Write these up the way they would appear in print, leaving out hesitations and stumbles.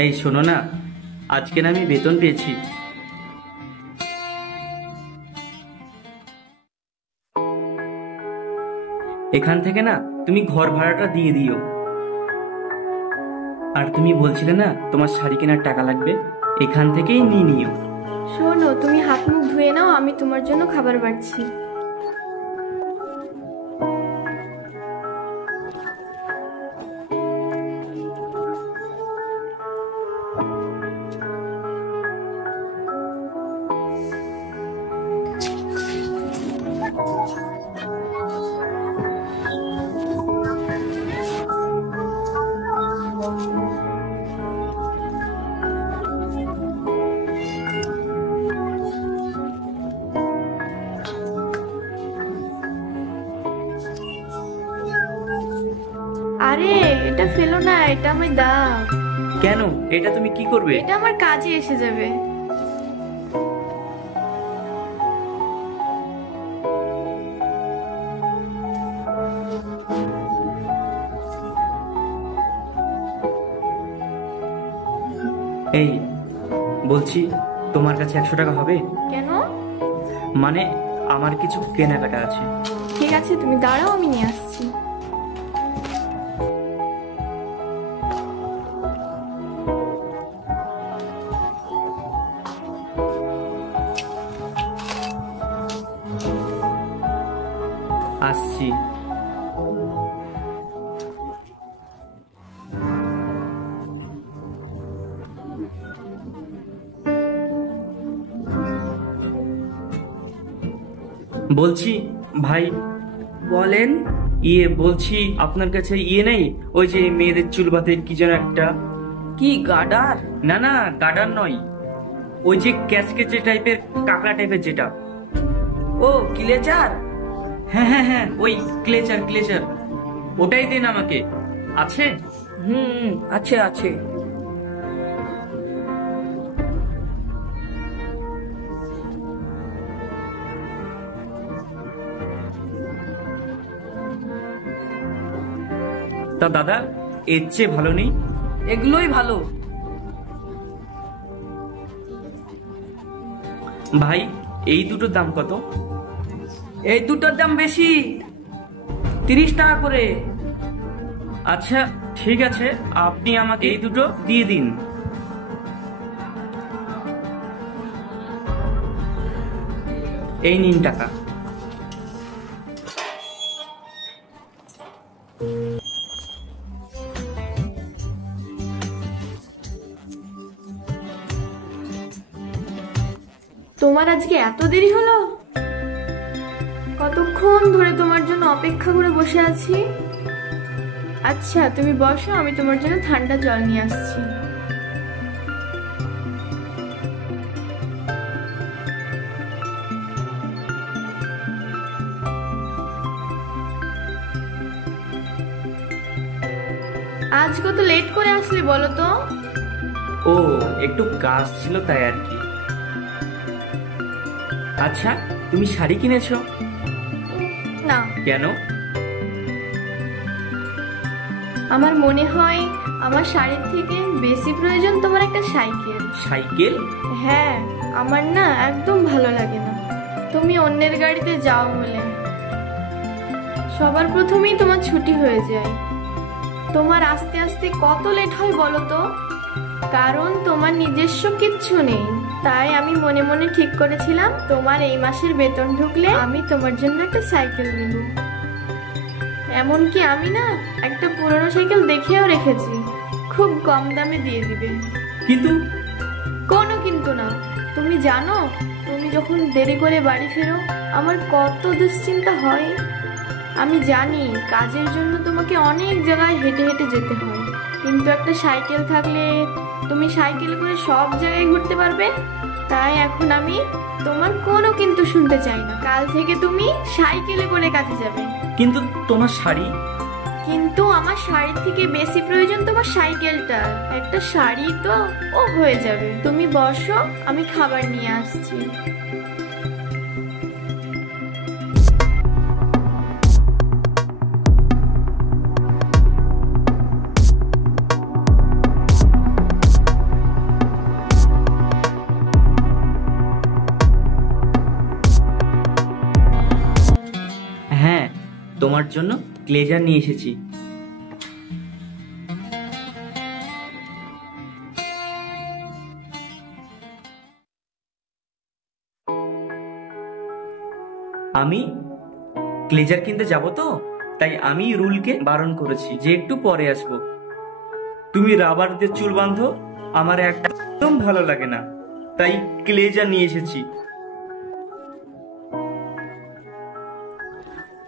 এই শোনো না, আজকে না আমি বেতন পেয়েছি। এখান থেকে না তুমি ঘর ভাড়াটা দিয়ে দিও। আর তুমি বলছিলে না তোমার শাড়ি কেনার টাকা লাগবে, এখান থেকেই নিয়ে নিও। শোনো, তুমি হাত মুখ ধুয়ে নাও, আমি তোমার জন্য খাবার বাড়ছি। আরে এটা ফেলো না, এটা আমি দাও। কেন? এটা তুমি কি করবে? এটা আমার কাজে এসে যাবে। এই বলছি, তোমার কাছে 100 টাকা হবে? কেন? মানে আমার কিছু কেনাকাটা আছে। ঠিক আছে, তুমি দাঁড়াও, আমি নিয়ে আসছি। আসছি। বলছি ভাই। বলেন। বলছি আপনার কাছে নেই, ওই যে মেয়েদের চুল বাঁধে কি যেন একটা। কি গাডার? না না, গার্ডার নয়, ওই যে ক্যাচকেচে টাইপের, কাকড়া টাইপের যেটা। ও ক্লেচার। হ্যাঁ হ্যাঁ হ্যাঁ, ওই ক্লেচার ক্লেচার, ওটাই দিন আমাকে। আছে? আছে আছে। তা দাদা, এর চেয়ে ভালো নেই? এগুলোই ভালো। ভাই এই দুটোর দাম কত? এই দুটোর দাম বেশি, 30 টাকা করে। আচ্ছা ঠিক আছে, আপনি আমাকে এই দুটো দিয়ে দিন। এই নিন টাকা। তোমার আজকে এত দেরি হলো? কতক্ষণ ধরে তোমার জন্য অপেক্ষা করে বসে আছি। আচ্ছা তুমি বসো, আমি তোমার জন্য ঠান্ডা জল নিয়ে আসছি। আজ কত লেট করে আসলে বলো তো? ও একটু কাজ ছিল তাই আর কি। আচ্ছা তুমি শাড়ি কিনেছো? না। কেন? আমার মনে হয় আমার শাড়ির থেকে বেশি প্রয়োজন তোমার একটা সাইকেল। সাইকেল? হ্যাঁ, আমার না একদম ভালো লাগে না তুমি অন্যের গাড়িতে যাও বলে। সবার প্রথমেই তোমার ছুটি হয়ে যায়, তোমার আস্তে আস্তে কত লেট হয় বলো তো? কারণ তোমার নিজস্ব কিচ্ছু নেই। তাই আমি মনে মনে ঠিক করেছিলাম তোমার এই মাসের বেতন ঢুকলে আমি তোমার জন্য একটা সাইকেল নেব। এমনকি আমি না একটা পুরনো সাইকেল দেখেও রেখেছি, খুব কম দামে দিয়ে দিবে। কিন্তু? কোনো কিন্তু না। তুমি জানো তুমি যখন দেরি করে বাড়ি ফেরো আমার কত দুশ্চিন্তা হয়। আমি জানি কাজের জন্য তোমাকে অনেক জায়গায় হেঁটে হেঁটে যেতে হয়, কিন্তু একটা সাইকেল থাকলে তুমি সাইকেল করে সব জায়গায় ঘুরতে পারবে। তাই এখন আমি তোমার কোনো কিন্তু শুনতে চাই না, কাল থেকে তুমি সাইকেলে করে কাজে যাবে। কিন্তু তোমার শাড়ি? কিন্তু আমার শাড়ির থেকে বেশি প্রয়োজন তোমার সাইকেলটা। একটা শাড়ি তো ও হয়ে যাবে। তুমি বসো, আমি খাবার নিয়ে আসছি। তোমার জন্য ক্লেজার নিয়ে এসেছি। আমি ক্লেজার কিনতে যাব তো, তাই আমি রুলকে বারণ করেছি যে একটু পরে আসবো। তুমি রাবার দিয়ে চুল বাঁধো, আমার একদম ভালো লাগে না, তাই ক্লেজার নিয়ে এসেছি।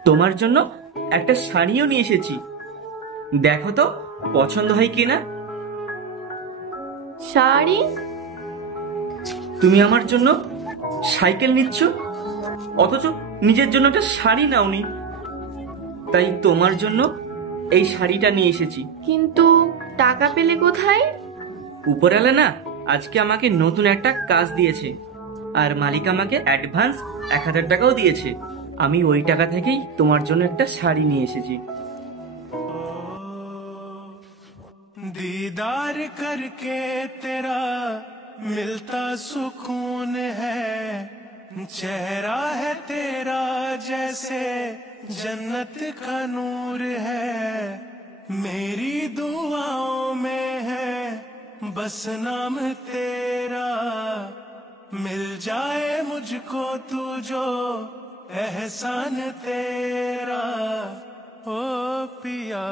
তোমার জন্য একটা শাড়িও নিয়ে এসেছি, দেখো তো পছন্দ হয় কিনা। শাড়ি? তুমি আমার জন্য সাইকেল নিচ্ছ, অথচ নিজের জন্য একটা শাড়ি নাওনি, তাই তোমার জন্য এই শাড়িটা নিয়ে এসেছি। কিন্তু টাকা পেলে কোথায়? উপরওয়ালা না আজকে আমাকে নতুন একটা কাজ দিয়েছে, আর মালিক আমাকে অ্যাডভান্স 1000 টাকাও দিয়েছে। আমি ওই টাকা থেকেই তোমার জন্য একটা শাড়ি নিয়ে এসেছি। दीदार करके तेरा मिलता सुकून है, चेहरा है तेरा जैसे जन्नत का नूर है, मेरी दुआओं में है बस नाम तेरा, मिल जाए मुझको तू जो एहसान तेरा ओ पिया।